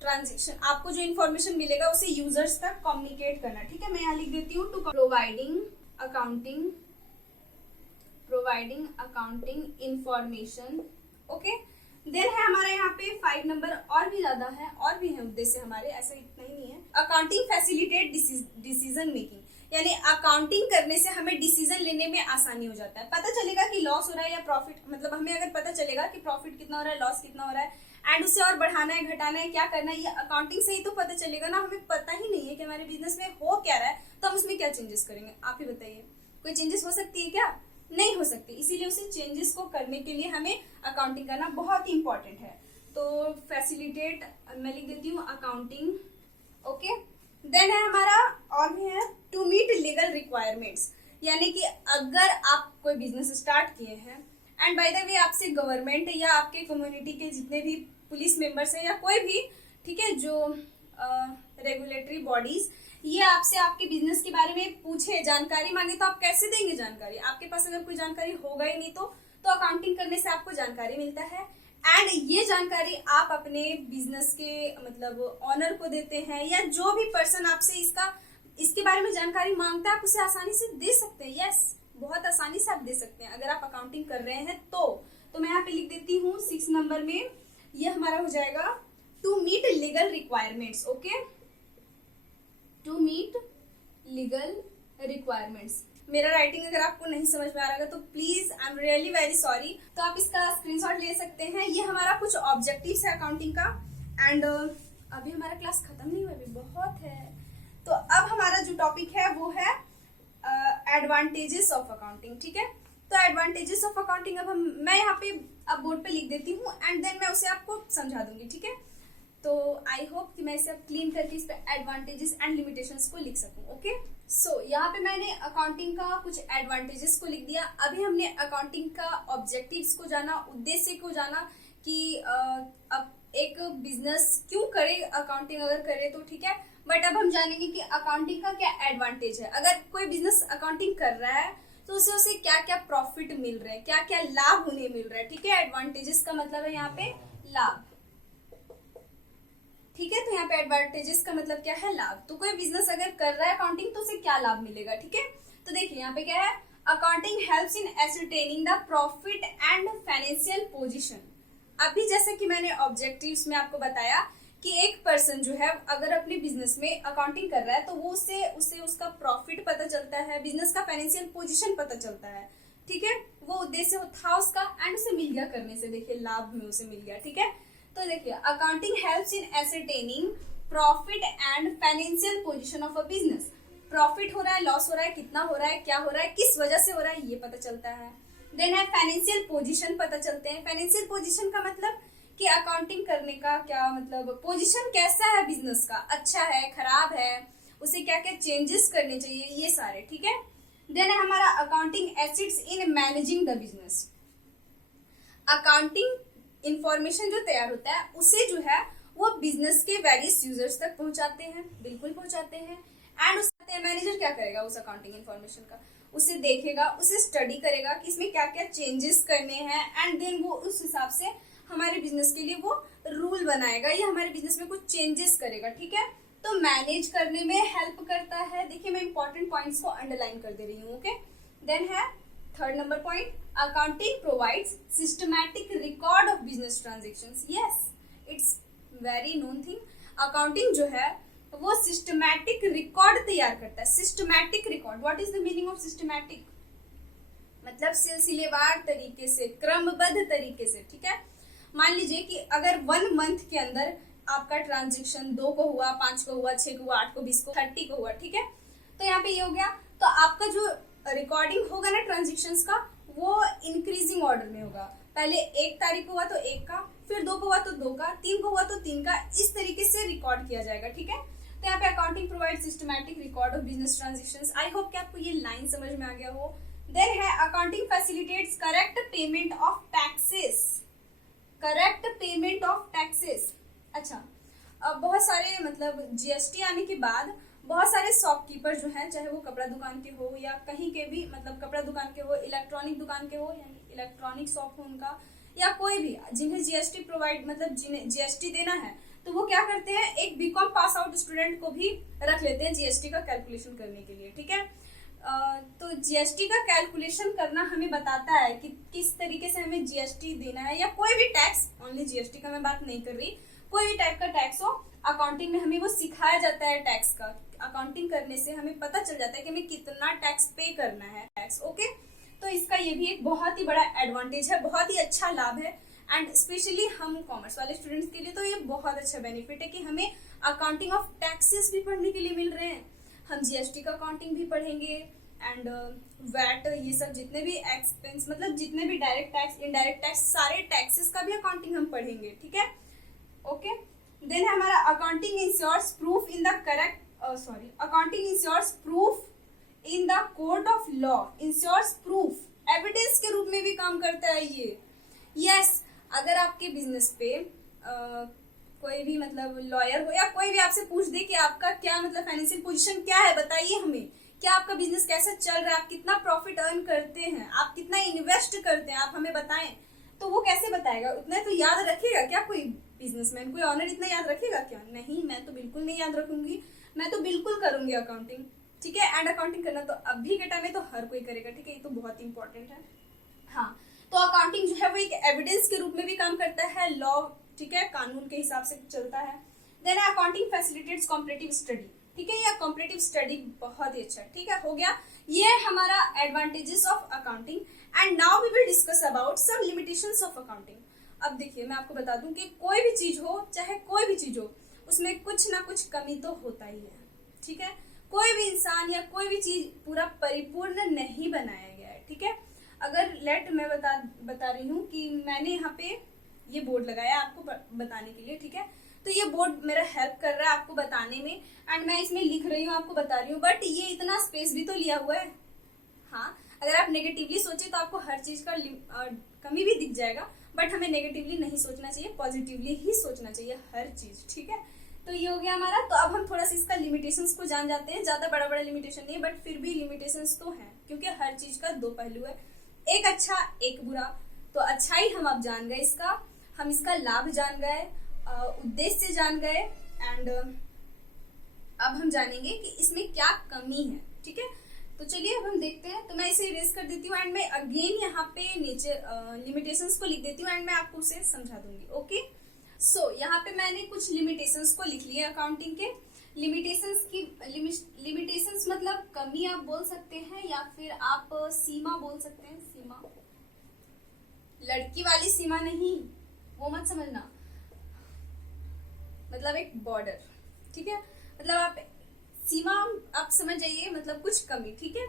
ट्रांजेक्शन, आपको जो इन्फॉर्मेशन मिलेगा उसे यूजर्स तक कम्युनिकेट करना, ठीक है। मैं यहाँ लिख देती हूँ, to providing accounting information, okay. Then है हमारा यहाँ पे 5 नंबर, और भी ज्यादा है, और भी है उद्देश्य हमारे, ऐसा इतना ही नहीं है। अकाउंटिंग फैसिलिटेट डिसीजन मेकिंग, यानी अकाउंटिंग करने से हमें डिसीजन लेने में आसानी हो जाता है। पता चलेगा कि लॉस हो रहा है या प्रॉफिट, मतलब हमें अगर पता चलेगा कि प्रॉफिट कितना हो रहा है, लॉस कितना हो रहा है, एंड उसे और बढ़ाना है, घटाना है, क्या करना है, ये अकाउंटिंग से ही तो पता चलेगा ना। हमें पता ही नहीं है कि हमारे बिजनेस में हो क्या रहा है, तो हम उसमें क्या चेंजेस करेंगे, आप ही बताइए। कोई चेंजेस हो सकती है क्या, नहीं हो सकती। इसीलिए उसे चेंजेस को करने के लिए हमें अकाउंटिंग करना बहुत ही इंपॉर्टेंट है। तो फैसिलिटेट मैं लिख देती हूँ अकाउंटिंग, ओके। देन है हमारा और भी है, टू मीट लीगल रिक्वायरमेंट्स, यानी कि अगर आप कोई बिजनेस स्टार्ट किए हैं एंड बाय द वे आपसे गवर्नमेंट या आपके कम्युनिटी के जितने भी पुलिस मेंबर्स हैं या कोई भी, ठीक है, जो रेगुलेटरी बॉडीज, ये आपसे आपके बिजनेस के बारे में पूछे, जानकारी मांगे, तो आप कैसे देंगे जानकारी। आपके पास अगर कोई जानकारी होगा ही नहीं, तो अकाउंटिंग करने से आपको जानकारी मिलता है, एंड ये जानकारी आप अपने बिजनेस के मतलब ऑनर को देते हैं, या जो भी पर्सन आपसे इसके बारे में जानकारी मांगता है, आप उसे आसानी से दे सकते हैं, यस बहुत आसानी से आप दे सकते हैं अगर आप अकाउंटिंग कर रहे हैं तो मैं यहाँ पे लिख देती हूँ 6 नंबर में, ये हमारा हो जाएगा to meet legal requirements, okay, to meet legal requirements. मेरा राइटिंग अगर आपको नहीं समझ में आ रहा है तो please I am really very sorry, तो आप इसका स्क्रीनशॉट ले सकते हैं। ये हमारा कुछ ऑब्जेक्टिव्स है अकाउंटिंग का, एंड अभी हमारा क्लास खत्म नहीं हुआ, अभी बहुत है। तो अब हमारा जो टॉपिक है वो है एडवांटेजेस ऑफ अकाउंटिंग, ठीक है। तो एडवांटेजेस ऑफ अकाउंटिंग मैं यहाँ पे अब बोर्ड पे लिख देती हूँ, एंड देन मैं उसे आपको समझा दूंगी, ठीक है। तो आई होप कि मैं इसे अब क्लीन करके इस पे एडवांटेजेस एंड लिमिटेशंस को लिख सकूं, ओके। सो यहाँ पे मैंने अकाउंटिंग का कुछ एडवांटेजेस को लिख दिया। अभी हमने अकाउंटिंग का ऑब्जेक्टिव्स को जाना, उद्देश्य को जाना कि अब एक बिजनेस क्यों करे अकाउंटिंग अगर करे तो, ठीक है। बट अब हम जानेंगे कि अकाउंटिंग का क्या एडवांटेज है। अगर कोई बिजनेस अकाउंटिंग कर रहा है तो उसे क्या क्या प्रॉफिट मिल रहा है, क्या क्या लाभ उन्हें मिल रहा है, ठीक है। एडवांटेजेस का मतलब है यहाँ पे लाभ, ठीक है। तो यहाँ पे एडवांटेजेस का मतलब क्या है, लाभ। तो कोई बिजनेस अगर कर रहा है अकाउंटिंग तो उसे क्या लाभ मिलेगा, ठीक है। तो देखिए यहाँ पे क्या है, accounting helps in ascertaining the profit and financial position. अभी जैसे कि मैंने ऑब्जेक्टिव्स में आपको बताया कि एक पर्सन जो है अगर अपने बिजनेस में अकाउंटिंग कर रहा है तो वो उससे उसका प्रॉफिट पता चलता है, बिजनेस का फाइनेंशियल पोजीशन पता चलता है, ठीक है। वो उद्देश्य था उसका एंड उसे मिल गया करने से, देखिए लाभ में उसे मिल गया, ठीक है। तो देखिए accounting helps in ascertaining profit and financial position of a business. Profit हो रहा है, लॉस हो रहा है, कितना हो रहा है, क्या हो रहा है, किस वजह से हो रहा है, ये पता चलता है। देन है फाइनेंशियल पोजीशन पता चलते हैं। फाइनेंशियल पोजीशन का मतलब कि अकाउंटिंग करने का क्या मतलब, पोजीशन कैसा है बिजनेस का, अच्छा है खराब है, उसे क्या क्या चेंजेस करने चाहिए, ये सारे, ठीक है। देन है हमारा accounting acids in managing the business. Accounting information जो तैयार होता है उसे जो है वो बिजनेस के वेरियस यूजर्स तक पहुंचाते हैं, बिल्कुल पहुंचाते हैं। एंड उसका मैनेजर क्या करेगा, उस अकाउंटिंग इंफॉर्मेशन का उसे देखेगा, उसे स्टडी करेगा कि इसमें क्या क्या चेंजेस करने हैं, एंड देन वो उस हिसाब से हमारे बिजनेस के लिए वो रूल बनाएगा या हमारे बिजनेस में कुछ चेंजेस करेगा, ठीक है। तो मैनेज करने में हेल्प करता है। देखिए मैं इंपॉर्टेंट पॉइंट्स को अंडरलाइन कर दे रही हूँ, ओके। देन है third number point, accounting provides systematic record of business transactions. Yes, it's very known thing. Accounting जो है वो सिस्टमैटिक रिकॉर्ड तैयार करता है। Systematic record, what is the meaning of systematic, मतलब सिलसिलेवार तरीके से, क्रमबद्ध तरीके से, ठीक है। मान लीजिए कि अगर 1 मंथ के अंदर आपका ट्रांजेक्शन 2 को हुआ, 5 को हुआ, 6 को हुआ, 8 को, 20 को, 30 को हुआ, ठीक है। तो यहाँ पे ये हो गया, तो आपका जो रिकॉर्डिंग होगा ना ट्रांजेक्शंस का, वो इंक्रीजिंग ऑर्डर में होगा। पहले 1 तारीख को हुआ तो 1 का, फिर 2 को हुआ तो 2 का, 3 को हुआ तो 3 का, इस तरीके से रिकॉर्ड किया जाएगा, ठीक है। तो यहाँ पे accounting provide systematic record of business transactions. I hope कि आपको ये लाइन समझ में आ गया हो। देन है accounting facilitates correct payment of taxes. Correct payment of taxes, अच्छा। अब बहुत सारे मतलब जीएसटी आने के बाद बहुत सारे शॉपकीपर जो हैं, चाहे वो कपड़ा दुकान के हो या कहीं के भी, मतलब कपड़ा दुकान के हो, इलेक्ट्रॉनिक दुकान के हो, यानी इलेक्ट्रॉनिक शॉप हो उनका, या कोई भी जिन्हें जीएसटी प्रोवाइड, मतलब जिन्हें जीएसटी देना है, तो वो क्या करते हैं, एक बीकॉम पास आउट स्टूडेंट को भी रख लेते हैं जीएसटी का कैलकुलेशन करने के लिए, ठीक है। तो जीएसटी का कैलकुलेशन करना हमें बताता है कि किस तरीके से हमें जीएसटी देना है, या कोई भी टैक्स, ओनली जीएसटी का मैं बात नहीं कर रही, कोई भी टाइप का टैक्स हो, अकाउंटिंग में हमें वो सिखाया जाता है टैक्स का। अकाउंटिंग करने से हमें पता चल जाता है कि हमें कितना टैक्स पे करना है, टैक्स, ओके। तो इसका ये भी एक बहुत ही बड़ा एडवांटेज है, बहुत ही अच्छा लाभ है। एंड स्पेशली हम कॉमर्स वाले स्टूडेंट्स के लिए तो ये बहुत अच्छा बेनिफिट है कि हमें अकाउंटिंग ऑफ टैक्सेस भी पढ़ने के लिए मिल रहे हैं। हम जीएसटी का अकाउंटिंग भी पढ़ेंगे, एंड वैट, ये सब जितने भी एक्सपेंस, मतलब जितने भी डायरेक्ट टैक्स, इनडायरेक्ट टैक्स, सारे टैक्सेस का भी अकाउंटिंग हम पढ़ेंगे, ठीक है, ओके। देन हमारा accounting ensures proof in the correct, accounting ensures proof in the court of law. Ensures proof, evidence के रूप में भी काम करता है ये। यस, अगर आपके बिजनेस पे कोई भी मतलब लॉयर हो या कोई भी आपसे पूछ दे कि आपका क्या मतलब फाइनेंशियल पोजीशन क्या है, बताइए हमें, क्या आपका बिजनेस कैसा चल रहा है, आप कितना प्रॉफिट अर्न करते हैं, आप कितना इन्वेस्ट करते हैं, आप हमें बताएं, तो वो कैसे बताएगा, उतना तो याद रखेगा क्या कोई बिजनेसमैन, कोई ऑनर इतना याद रखेगा क्या? नहीं, मैं तो बिल्कुल नहीं याद रखूंगी, मैं तो बिल्कुल करूंगी अकाउंटिंग, ठीक है। एंड अकाउंटिंग करना तो अभी के टाइम में तो हर कोई करेगा, ठीक है, ये तो बहुत इंपॉर्टेंट है। हाँ, तो अकाउंटिंग जो है वो एक एविडेंस के रूप में भी काम करता है, लॉ, ठीक है, कानून के हिसाब से चलता है। Then accounting facilitates competitive study, ठीक है, ये कॉम्पिटिटिव स्टडी बहुत ही अच्छा, ठीक है, हो गया। ये है हमारा advantages of accounting. And now we will discuss about some limitations of accounting. अब देखिए मैं आपको बता दूं कि कोई भी चीज हो, चाहे कोई भी चीज हो, उसमें कुछ ना कुछ कमी तो होता ही है, ठीक है। कोई भी इंसान या कोई भी चीज पूरा परिपूर्ण नहीं बनाया गया है, ठीक है। अगर मैं बता रही हूँ कि मैंने यहाँ पे ये बोर्ड लगाया आपको बताने के लिए, ठीक है, तो ये बोर्ड मेरा हेल्प कर रहा है आपको बताने में, एंड मैं इसमें लिख रही हूँ, आपको बता रही हूँ, बट ये इतना स्पेस भी तो लिया हुआ है। हाँ, अगर आप नेगेटिवली सोचे तो आपको हर चीज का कमी भी दिख जाएगा, बट हमें नेगेटिवली नहीं सोचना चाहिए, पॉजिटिवली ही सोचना चाहिए हर चीज, ठीक है। तो ये हो गया हमारा। तो अब हम थोड़ा सा इसका लिमिटेशंस को जान जाते हैं। ज्यादा बड़ा बड़ा लिमिटेशन नहीं है, बट फिर भी लिमिटेशंस तो हैं, क्योंकि हर चीज का 2 पहलू है, एक अच्छा एक बुरा। तो अच्छाई हम अब जान गए, इसका हम इसका लाभ जान गए, उद्देश्य जान गए, एंड अब हम जानेंगे कि इसमें क्या कमी है, ठीक है। तो चलिए अब हम देखते हैं। तो मैं इसे इरेज कर देती हूँ, एंड मैं अगेन यहाँ पे नीचे लिमिटेशंस को लिख देती हूँ, एंड मैं आपको उसे समझा दूंगी, ओके। सो यहाँ पे मैंने कुछ लिमिटेशंस को लिख लिया अकाउंटिंग के। लिमिटेशंस मतलब कमी आप बोल सकते हैं, या फिर आप सीमा बोल सकते हैं। सीमा, लड़की वाली सीमा नहीं, वो मत समझना, मतलब एक बॉर्डर, ठीक है, मतलब आप सीमा आप समझ जाइए, मतलब कुछ कमी, ठीक है।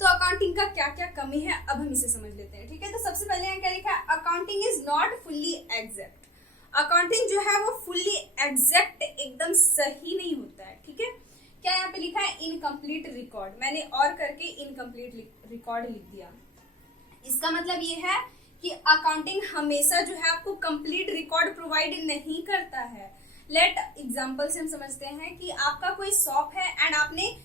तो अकाउंटिंग का क्या क्या कमी है अब हम इसे समझ लेते हैं। ठीक है, तो सबसे पहले यहाँ क्या लिखा है, accounting is not fully exact. Accounting जो है वो फुल्ली एग्जैक्ट एकदम सही नहीं होता है। ठीक है, क्या यहाँ पे लिखा है, इनकम्प्लीट रिकॉर्ड, मैंने और करके इनकम्प्लीट रिकॉर्ड लिख दिया। इसका मतलब ये है कि अकाउंटिंग हमेशा जो है आपको कंप्लीट रिकॉर्ड प्रोवाइड नहीं करता है। लेट एग्जांपल से हम समझते हैं कि आपका कोई शॉप है एंड आपने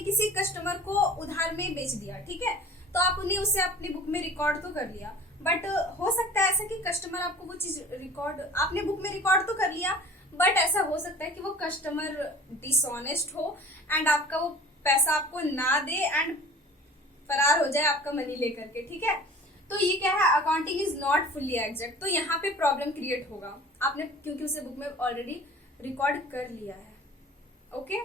किसी कस्टमर को उधार में बेच दिया। ठीक है, तो आप उन्हें उससे अपनी बुक में रिकॉर्ड तो कर लिया, बट हो सकता है ऐसा कि कस्टमर आपको वो चीज रिकॉर्ड, आपने बुक में रिकॉर्ड तो कर लिया, बट ऐसा हो सकता है कि वो कस्टमर डिसऑनेस्ट हो एंड आपका वो पैसा आपको ना दे एंड फरार हो जाए आपका मनी लेकर के। ठीक है, तो ये क्या है, accounting is not fully exact. तो यहाँ पे प्रॉब्लम क्रिएट होगा आपने, क्योंकि उसे बुक में ऑलरेडी रिकॉर्ड कर लिया है। ओके,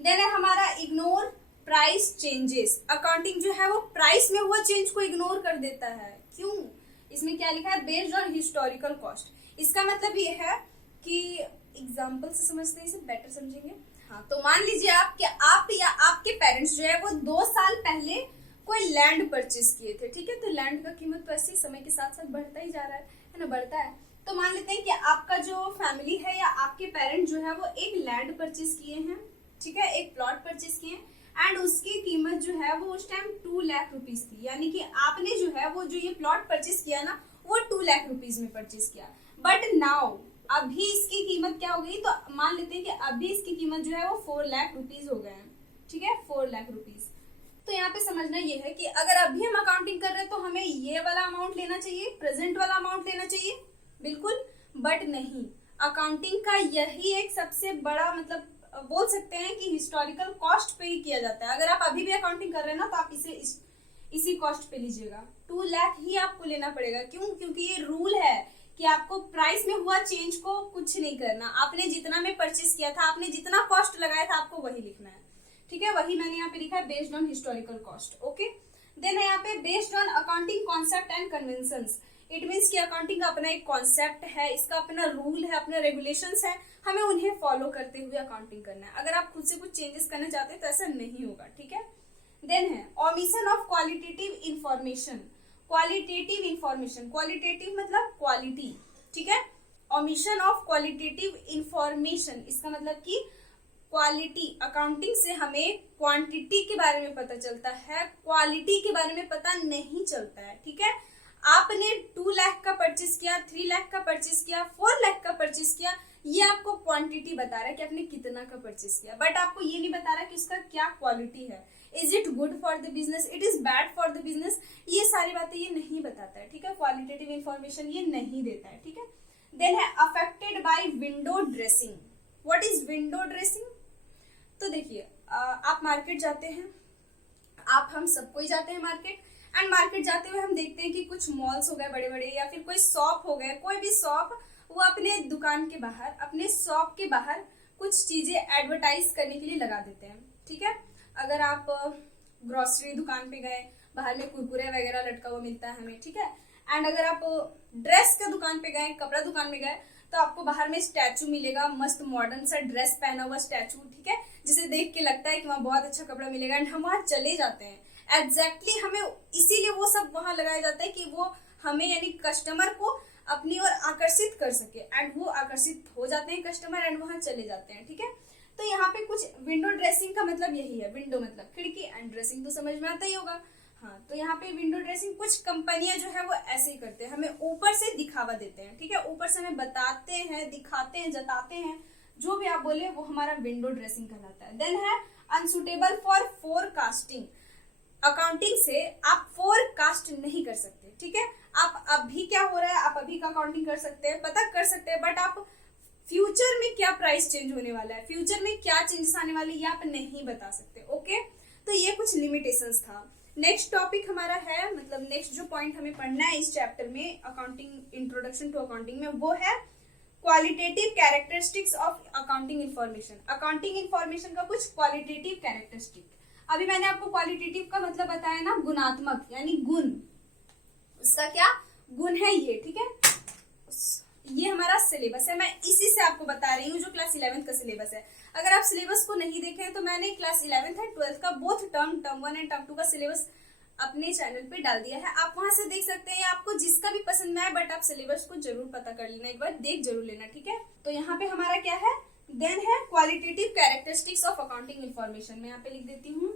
देन है हमारा इग्नोर प्राइस चेंजेस। अकाउंटिंग जो है वो प्राइस में हुआ चेंज को इग्नोर कर देता है। क्यों, इसमें क्या लिखा है, बेस्ड ऑन हिस्टोरिकल कॉस्ट। इसका मतलब ये है कि एग्जाम्पल से समझते हैं, इसे बेटर समझेंगे। हाँ, तो मान लीजिए आप कि आप या आपके पेरेंट्स जो है वो 2 साल पहले कोई लैंड परचेज किए थे। ठीक है, तो लैंड का कीमत तो ऐसे समय के साथ साथ बढ़ता ही जा रहा है ना, बढ़ता है। तो मान लेते हैं कि आपका जो फैमिली है या आपके पेरेंट जो है वो एक लैंड परचेज किए हैं। ठीक है, एक प्लॉट परचेज किए एंड उसकी कीमत जो है वो उस टाइम 2 लाख रुपीज थी। यानी कि आपने जो है वो जो ये प्लॉट परचेज किया ना वो 2 लाख रुपीज में परचेज किया, बट नाउ अभी इसकी कीमत क्या हो गई, तो मान लेते हैं कि अभी इसकी कीमत जो है वो 4 लाख रुपीज हो गए हैं। ठीक है, 4 लाख रुपीज। तो यहाँ पे समझना ये है कि अगर अभी हम अकाउंटिंग कर रहे हैं तो हमें ये वाला अमाउंट लेना चाहिए, प्रेजेंट वाला अमाउंट लेना चाहिए, बिल्कुल, बट नहीं। अकाउंटिंग का यही एक सबसे बड़ा मतलब बोल सकते हैं कि हिस्टोरिकल कॉस्ट पे ही किया जाता है। अगर आप अभी भी अकाउंटिंग कर रहे हैं ना तो आप इसी कॉस्ट पे लीजिएगा, 2 लाख ही आपको लेना पड़ेगा। क्यों, क्योंकि ये रूल है कि आपको प्राइस में हुआ चेंज को कुछ नहीं करना। आपने जितना में परचेज किया था, आपने जितना कॉस्ट लगाया था, आपको वही लिखना है। ठीक है, वही मैंने यहाँ पे लिखा है, based on historical cost. Okay, then है यहाँ पे based on accounting concept and conventions. It means कि अकाउंटिंग का अपना एक कॉन्सेप्ट है, इसका अपना रूल है, अपना रेगुलेशंस है, हमें उन्हें फॉलो करते हुए अकाउंटिंग करना है। अगर आप खुद से कुछ चेंजेस करना चाहते हैं तो ऐसा नहीं होगा। ठीक है, देन है omission of qualitative information. Qualitative information, qualitative मतलब क्वालिटी। ठीक है, ओमिशन ऑफ क्वालिटेटिव इंफॉर्मेशन, इसका मतलब कि क्वालिटी, अकाउंटिंग से हमें क्वांटिटी के बारे में पता चलता है, क्वालिटी के बारे में पता नहीं चलता है। ठीक है, आपने 2 लाख का परचेस किया, 3 लाख का परचेस किया, 4 लाख का परचेस किया, ये आपको क्वांटिटी बता रहा है कि आपने कितना का परचेस किया, बट आपको ये नहीं बता रहा कि उसका क्या क्वालिटी है। Is it good for the business, it is bad for the business, ये सारी बातें ये नहीं बताता है। ठीक है, क्वालिटेटिव इंफॉर्मेशन ये नहीं देता है। ठीक है, देन है affected by window dressing. What is window dressing, तो देखिए आप मार्केट जाते हैं, हम सबको ही जाते हैं मार्केट, एंड मार्केट जाते हुए हम देखते हैं कि कुछ मॉल्स हो गए बड़े बड़े, या फिर कोई शॉप हो गए, कोई भी शॉप, वो अपने दुकान के बाहर, अपने शॉप के बाहर कुछ चीजें एडवर्टाइज करने के लिए लगा देते हैं। ठीक है, अगर आप ग्रोसरी दुकान पे गए, बाहर में कुरकुरे वगैरह लटका हुआ मिलता है हमें। ठीक है, एंड अगर आप ड्रेस के दुकान पे गए, कपड़ा दुकान में गए, तो आपको बाहर में स्टैचू मिलेगा, मस्त मॉडर्न सा ड्रेस पहना हुआ स्टैचू। ठीक है, जिसे देख के लगता है कि वहाँ बहुत अच्छा कपड़ा मिलेगा, एंड हम वहाँ चले जाते हैं। एग्जैक्टली हमें इसीलिए वो सब वहां लगाया जाता है कि वो हमें यानी कस्टमर को अपनी ओर आकर्षित कर सके, एंड वो आकर्षित हो जाते हैं कस्टमर एंड वहां चले जाते हैं। ठीक है, तो यहाँ पे कुछ विंडो ड्रेसिंग का मतलब यही है, विंडो मतलब खिड़की एंड ड्रेसिंग तो समझ में आता ही होगा। हाँ, तो यहाँ पे विंडो ड्रेसिंग कुछ कंपनियां जो है वो ऐसे ही करते हैं, हमें ऊपर से दिखावा देते हैं। ठीक है, ऊपर से हमें बताते हैं, दिखाते हैं, जताते हैं, जो भी आप बोले वो हमारा विंडो ड्रेसिंग कहलाता है। देन है अनसुटेबल फॉर फोरकास्टिंग। अकाउंटिंग से आप फोरकास्ट नहीं कर सकते। ठीक है, आप अभी क्या हो रहा है, आप अभी का अकाउंटिंग कर सकते हैं, पता कर सकते हैं, बट आप फ्यूचर में क्या प्राइस चेंज होने वाला है, फ्यूचर में क्या चेंजेस आने वाले, ये आप नहीं बता सकते। ओके, तो ये कुछ लिमिटेशंस था। नेक्स्ट टॉपिक हमारा है, मतलब नेक्स्ट जो पॉइंट हमें पढ़ना है इस चैप्टर में, अकाउंटिंग इंट्रोडक्शन टू अकाउंटिंग में, वो है qualitative characteristics of accounting information. Accounting information का कुछ क्वालिटेटिव कैरेक्टरिस्टिक। अभी मैंने आपको क्वालिटेटिव का मतलब बताया ना, गुणात्मक यानी गुण, उसका क्या गुण है ये। ठीक है, ये हमारा सिलेबस है। मैं इसी से आपको बता रही हूँ जो क्लास 11th का सिलेबस है। अगर आप सिलेबस को नहीं देखे तो मैंने क्लास 11th एंड 12th का बोथ टर्म 1 एंड टर्म 2 का सिलेबस अपने चैनल पे डाल दिया है, आप वहां से देख सकते हैं। आपको जिसका भी पसंद आए, बट आप सिलेबस को जरूर पता कर लेना, एक बार देख जरूर लेना, ठीक है। तो यहाँ पे हमारा क्या है, देन है qualitative characteristics of accounting information. मैं यहाँ पे लिख देती हूँ,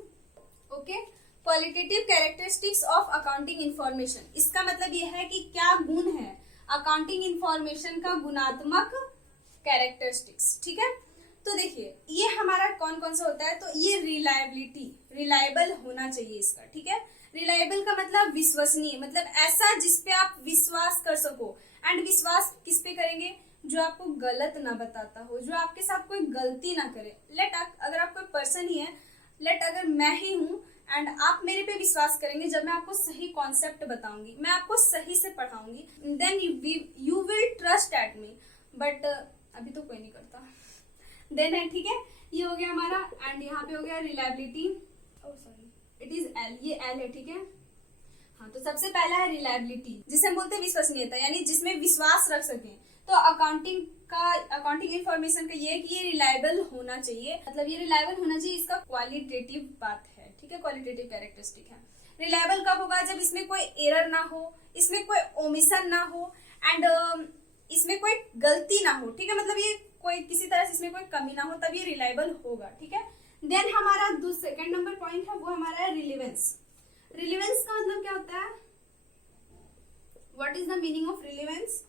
okay. Qualitative characteristics of accounting information, इसका मतलब ये है कि क्या गुण है अकाउंटिंग इन्फॉर्मेशन का, गुणात्मक कैरेक्टरिस्टिक्स, ठीक है। तो देखिए ये हमारा कौन कौन सा होता है, तो ये रिलायबिलिटी, रिलायबल होना चाहिए इसका, ठीक है। रिलायबल का मतलब विश्वसनीय, मतलब ऐसा जिसपे आप विश्वास कर सको। एंड विश्वास किस पे करेंगे, जो आपको गलत ना बताता हो, जो आपके साथ कोई गलती ना करे। अगर आप कोई पर्सन ही है, अगर मैं ही हूँ एंड आप मेरे पे विश्वास करेंगे जब मैं आपको सही कॉन्सेप्ट बताऊंगी, मैं आपको सही से पढ़ाऊंगी, then you will trust at me. But अभी तो कोई नहीं करता। देन है, ठीक है, ये हो गया हमारा। एंड यहाँ पे हो गया रिलायबिलिटी, इट इज एल, ये एल है, ठीक है। हाँ, तो सबसे पहला है रिलायबिलिटी, जिसे हम बोलते हैं विश्वसनीयता, यानी जिसमें विश्वास रख सकें। तो अकाउंटिंग इन्फॉर्मेशन का ये है कि ये रिलायबल होना चाहिए, मतलब ये रिलायबल होना चाहिए, इसका क्वालिटेटिव बात है, ठीक है, क्वालिटेटिव कैरेक्टरिस्टिक है। रिलायबल कब होगा, जब इसमें कोई एरर ना हो, इसमें कोई ओमिशन ना हो, एंड इसमें कोई गलती ना हो, ठीक है, मतलब ये कोई किसी तरह से इसमें कोई कमी ना हो, तब ये रिलायबल होगा, ठीक है। देन हमारा जो सेकंड नंबर पॉइंट है वो हमारा है रिलेवेंस। रिलेवेंस का मतलब क्या होता है, what is the meaning of relevance.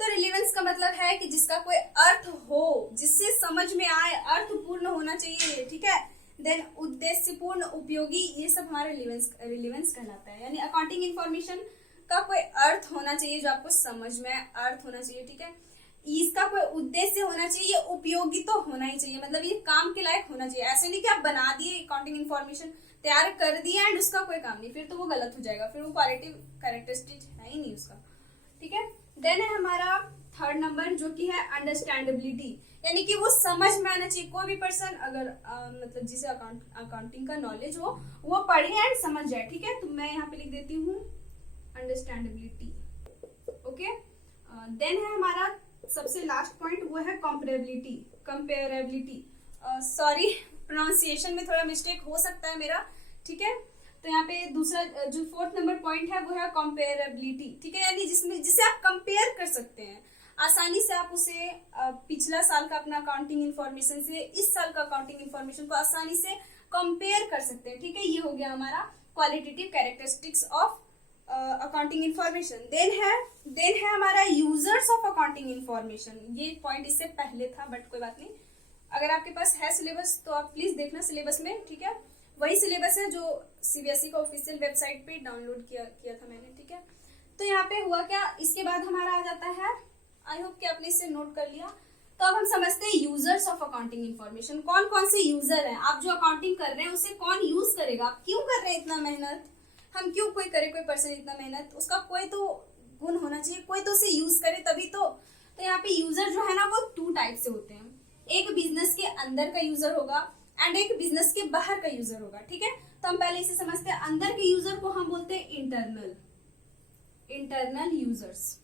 तो रिलेवेंस का मतलब है कि जिसका कोई अर्थ हो, जिससे समझ में आए, अर्थपूर्ण होना चाहिए, ठीक है। देन उद्देश्यपूर्ण, उपयोगी, ये सब हमारा रिलेवेंस कहलाता है। यानी अकाउंटिंग इन्फॉर्मेशन का कोई अर्थ होना चाहिए, जो आपको समझ में अर्थ होना चाहिए, ठीक है। इसका कोई उद्देश्य होना चाहिए, उपयोगी तो होना ही चाहिए, मतलब ये काम के लायक होना चाहिए। ऐसे नहीं कि आप बना दिए अकाउंटिंग इन्फॉर्मेशन, तैयार कर दिया एंड उसका कोई काम नहीं, फिर तो वो गलत हो जाएगा, फिर वो क्वालिटी कैरेक्टरिस्टिक है ही नहीं उसका, ठीक है। देन है हमारा थर्ड नंबर, जो कि है अंडरस्टैंडेबिलिटी, यानी कि वो समझ में आना चाहिए। कोई भी पर्सन अगर मतलब जिसे अकाउंटिंग का नॉलेज हो, वो पढ़े एंड समझ जाए, ठीक है। तो मैं यहाँ पे लिख देती हूँ अंडरस्टैंडेबिलिटी, ओके। देन है हमारा सबसे लास्ट पॉइंट, वो है कंपेरेबिलिटी। सॉरी, प्रोनाउंसिएशन में थोड़ा मिस्टेक हो सकता है मेरा, ठीक है। तो यहाँ पे दूसरा जो फोर्थ नंबर पॉइंट है वो है कंपेरेबिलिटी, ठीक है, यानी जिसे आप कंपेयर कर सकते हैं आसानी से। आप उसे पिछला साल का अपना अकाउंटिंग इन्फॉर्मेशन से इस साल का अकाउंटिंग इन्फॉर्मेशन को आसानी से कंपेयर कर सकते हैं, ठीक है। ये हो गया हमारा qualitative characteristics of accounting information. Then है हमारा यूजर्स ऑफ अकाउंटिंग इन्फॉर्मेशन। ये पॉइंट इससे पहले था, बट कोई बात नहीं। अगर आपके पास है सिलेबस तो आप प्लीज देखना सिलेबस में, ठीक है। वही सिलेबस है जो सीबीएसई का ऑफिशियल वेबसाइट पे डाउनलोड किया था मैंने, ठीक है। तो यहाँ पे हुआ क्या, इसके बाद हमारा आ जाता है, आई होप कि आपने इसे नोट कर लिया। तो अब हम समझते हैं यूजर्स ऑफ अकाउंटिंग इन्फॉर्मेशन। कौन कौन से यूजर हैं, आप जो अकाउंटिंग कर रहे हैं उसे कौन यूज करेगा, आप क्यों कर रहे हैं इतना मेहनत, हम क्यों कोई पर्सन इतना मेहनत, उसका कोई तो गुण होना चाहिए, कोई तो उसे यूज करे तभी तो। यहाँ पे यूजर जो है ना वो 2 टाइप से होते हैं, एक बिजनेस के अंदर का यूजर होगा एंड एक बिजनेस के बाहर का यूजर होगा, ठीक है। तो हम पहले इसे समझते हैं। अंदर के यूजर को हम बोलते हैं इंटरनल यूजर्स,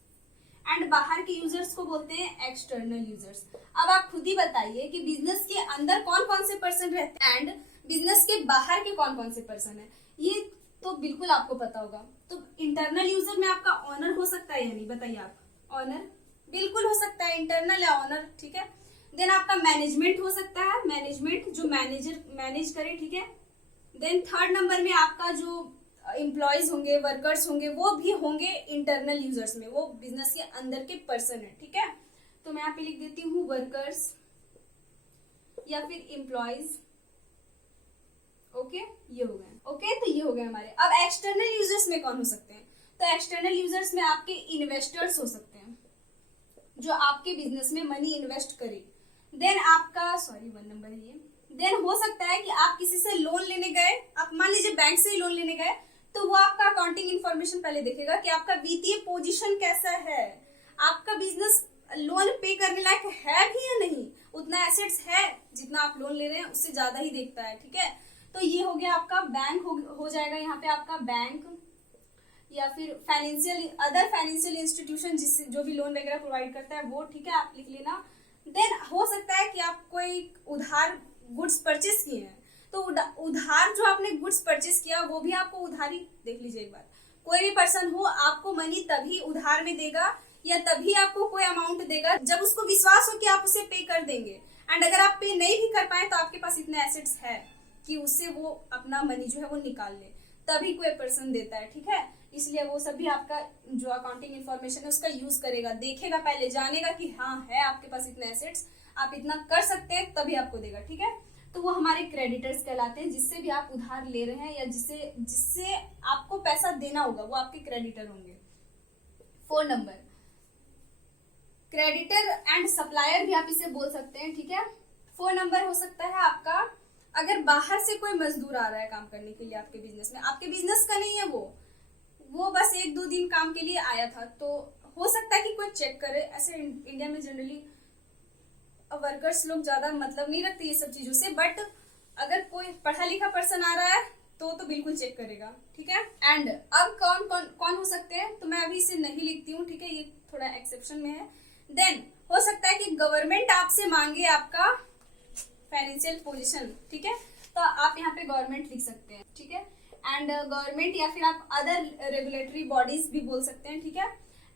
एंड बाहर के यूजर्स को बोलते हैं एक्सटर्नल यूजर्स। अब आप खुद ही बताइए कि बिजनेस के अंदर कौन कौन से पर्सन रहते हैं एंड बिजनेस के बाहर के कौन कौन से पर्सन है, ये तो बिल्कुल आपको पता होगा। तो इंटरनल यूजर में आपका ऑनर हो सकता है या नहीं, बताइए आप। ऑनर बिल्कुल हो सकता है, इंटरनल या ऑनर, ठीक है। देन आपका मैनेजमेंट हो सकता है, मैनेजमेंट जो मैनेज करे, ठीक है। देन थर्ड नंबर में आपका जो एम्प्लॉयज होंगे, वर्कर्स होंगे, वो भी होंगे इंटरनल यूजर्स में, वो बिजनेस के अंदर के पर्सन है, ठीक है। तो मैं यहाँ पे लिख देती हूँ वर्कर्स या फिर एम्प्लॉयज, ओके। ये हो गए, ओके। तो ये हो गए हमारे। अब एक्सटर्नल यूजर्स में कौन हो सकते हैं, तो एक्सटर्नल यूजर्स में आपके इन्वेस्टर्स हो सकते हैं, जो आपके बिजनेस में मनी इन्वेस्ट करे। देन आपका 1 नंबर है ये। देन हो सकता है कि आप किसी से लोन लेने गए, आप मान लीजिए बैंक से ही लोन लेने गए, तो वो आपका अकाउंटिंग इन्फॉर्मेशन पहले देखेगा कि आपका वित्तीय पोजीशन कैसा है, आपका बिजनेस लोन पे करने लायक है भी या नहीं, उतना एसेट्स है जितना आप लोन ले रहे हैं उससे ज्यादा ही देखता है, ठीक है। तो ये हो गया आपका बैंक हो जाएगा यहाँ पे आपका बैंक। या फिर अदर फाइनेंशियल इंस्टीट्यूशन जिससे जो भी लोन वगैरह प्रोवाइड करता है वो, ठीक है, आप लिख लेना। देन हो सकता है कि आप कोई उधार गुड्स परचेस किए हैं, तो उधार जो आपने गुड्स परचेस किया वो भी आपको उधारी, देख लीजिए एक बार, कोई भी पर्सन हो आपको मनी तभी उधार में देगा या तभी आपको कोई अमाउंट देगा जब उसको विश्वास हो कि आप उसे पे कर देंगे। एंड अगर आप पे नहीं भी कर पाए तो आपके पास इतने एसेट्स है कि उससे वो अपना मनी जो है वो निकाल ले, तभी कोई पर्सन देता है, ठीक है। इसलिए वो सभी आपका जो अकाउंटिंग इन्फॉर्मेशन है उसका यूज करेगा, देखेगा, पहले जानेगा कि हाँ है आपके पास इतने एसेट्स, आप इतना कर सकते हैं, तभी आपको देगा, ठीक है। तो वो हमारे क्रेडिटर्स कहलाते हैं, जिससे भी आप उधार ले रहे हैं या जिससे आपको पैसा देना होगा वो आपके क्रेडिटर होंगे। 4 नंबर, क्रेडिटर एंड सप्लायर भी आप इसे बोल सकते हैं, ठीक है। 4 नंबर हो सकता है आपका, अगर बाहर से कोई मजदूर आ रहा है काम करने के लिए आपके बिजनेस में, आपके बिजनेस का नहीं है वो बस 1-2 दिन काम के लिए आया था, तो हो सकता है कि कोई चेक करे। ऐसे इंडिया में जनरली वर्कर्स लोग ज्यादा मतलब नहीं रखते ये सब चीजों से, बट अगर कोई पढ़ा लिखा पर्सन आ रहा है तो बिल्कुल चेक करेगा, ठीक है। एंड अब कौन हो सकते हैं, तो मैं अभी इसे नहीं लिखती हूँ, ठीक है, ये थोड़ा एक्सेप्शन में है। देन हो सकता है कि गवर्नमेंट आपसे मांगे आपका फाइनेंशियल पोजीशन, ठीक है, तो आप यहाँ पे गवर्नमेंट लिख सकते हैं, ठीक है। एंड गवर्नमेंट या फिर आप अदर रेगुलेटरी बॉडीज भी बोल सकते हैं, ठीक है।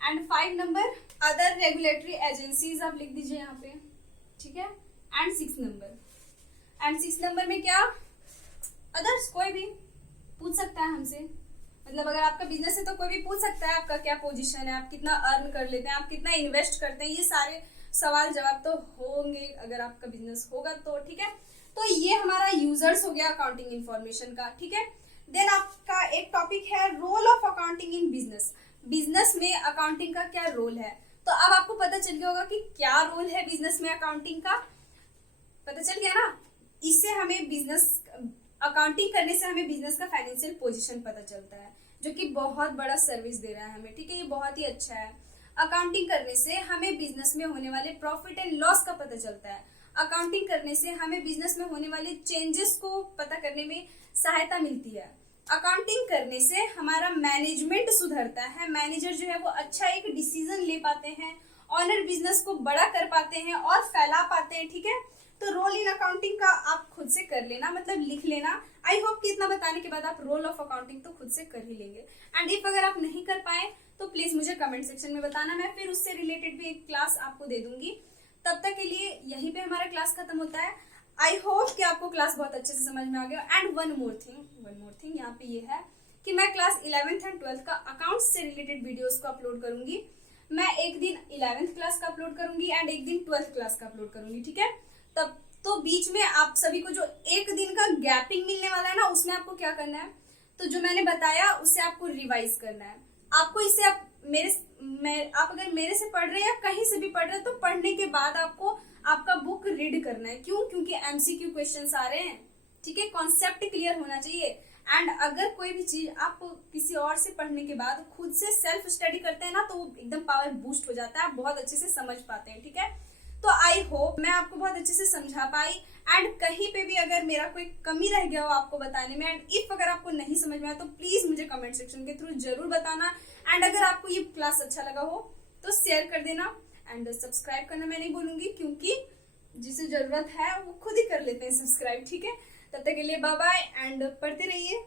And 5 number, other regulatory agencies आप लिख दीजिए यहाँ पे, ठीक है। एंड 6 नंबर में क्या, अदर्स, कोई भी पूछ सकता है हमसे, मतलब अगर आपका बिजनेस है तो कोई भी पूछ सकता है आपका क्या पोजीशन है, आप कितना अर्न कर लेते हैं, आप कितना इन्वेस्ट करते हैं, ये सारे सवाल जवाब तो होंगे अगर आपका बिजनेस होगा तो, ठीक है। तो ये हमारा यूजर्स हो गया अकाउंटिंग इन्फॉर्मेशन का, ठीक है। देन आपका एक टॉपिक है role of accounting in business, business में अकाउंटिंग का क्या रोल है। तो अब आपको पता चल गया होगा कि क्या रोल है बिजनेस में अकाउंटिंग का, पता चल गया ना। इससे हमें बिजनेस अकाउंटिंग करने से हमें बिजनेस का फाइनेंशियल पोजीशन पता चलता है, जो कि बहुत बड़ा सर्विस दे रहा है हमें, ठीक है, ये बहुत ही अच्छा है। अकाउंटिंग करने से हमें बिजनेस में होने वाले प्रॉफिट एंड लॉस का पता चलता है। अकाउंटिंग करने से हमें बिजनेस में होने वाले चेंजेस को पता करने में सहायता मिलती है। अकाउंटिंग करने से हमारा मैनेजमेंट सुधरता है, मैनेजर जो है वो अच्छा एक डिसीजन ले पाते हैं, ऑनर बिजनेस को बड़ा कर पाते हैं और फैला पाते हैं, ठीक है। तो रोल इन अकाउंटिंग का आप खुद से कर लेना, मतलब लिख लेना। आई होप कि इतना बताने के बाद आप रोल ऑफ अकाउंटिंग तो खुद से कर ही लेंगे। एंड इफ अगर आप नहीं कर पाए तो प्लीज मुझे कमेंट सेक्शन में बताना, मैं फिर उससे रिलेटेड भी एक क्लास आपको दे दूंगी। तब तक के लिए यहीं पे हमारा क्लास खत्म होता है। आई होप कि आपको क्लास बहुत अच्छे से समझ में आ गया। एंड वन मोर थिंग यहाँ पे ये है कि मैं क्लास 11th एंड 12th का अकाउंट्स से रिलेटेड वीडियोस को अपलोड करूंगी। मैं एक दिन 11th क्लास का अपलोड करूंगी एंड एक दिन 12th क्लास का अपलोड करूंगी, ठीक है। तब तो बीच में आप सभी को जो एक दिन का गैपिंग मिलने वाला है ना, उसमें आपको क्या करना है, तो जो मैंने बताया उसे आपको रिवाइज करना है। आपको इससे आप अगर मेरे से पढ़ रहे हैं या कहीं से भी पढ़ रहे हैं तो पढ़ने के बाद आपको आपका बुक रीड करना है। क्यों? क्योंकि एमसीक्यू क्वेश्चंस आ रहे हैं, ठीक है। कॉन्सेप्ट क्लियर होना चाहिए। एंड अगर कोई भी चीज आप किसी और से पढ़ने के बाद खुद से सेल्फ स्टडी करते हैं ना, तो एकदम पावर बूस्ट हो जाता है, आप बहुत अच्छे से समझ पाते हैं, ठीक है। तो आई होप मैं आपको बहुत अच्छे से समझा पाई। एंड कहीं पे भी अगर मेरा कोई कमी रह गया हो आपको बताने में, एंड इफ अगर आपको नहीं समझ में आया तो प्लीज मुझे कमेंट सेक्शन के थ्रू जरूर बताना। एंड अगर आपको ये क्लास अच्छा लगा हो तो शेयर कर देना एंड सब्सक्राइब करना मैं नहीं बोलूंगी, क्योंकि जिसे जरूरत है वो खुद ही कर लेते हैं सब्सक्राइब, ठीक है। तब तक के लिए बाय बाय एंड पढ़ते रहिए।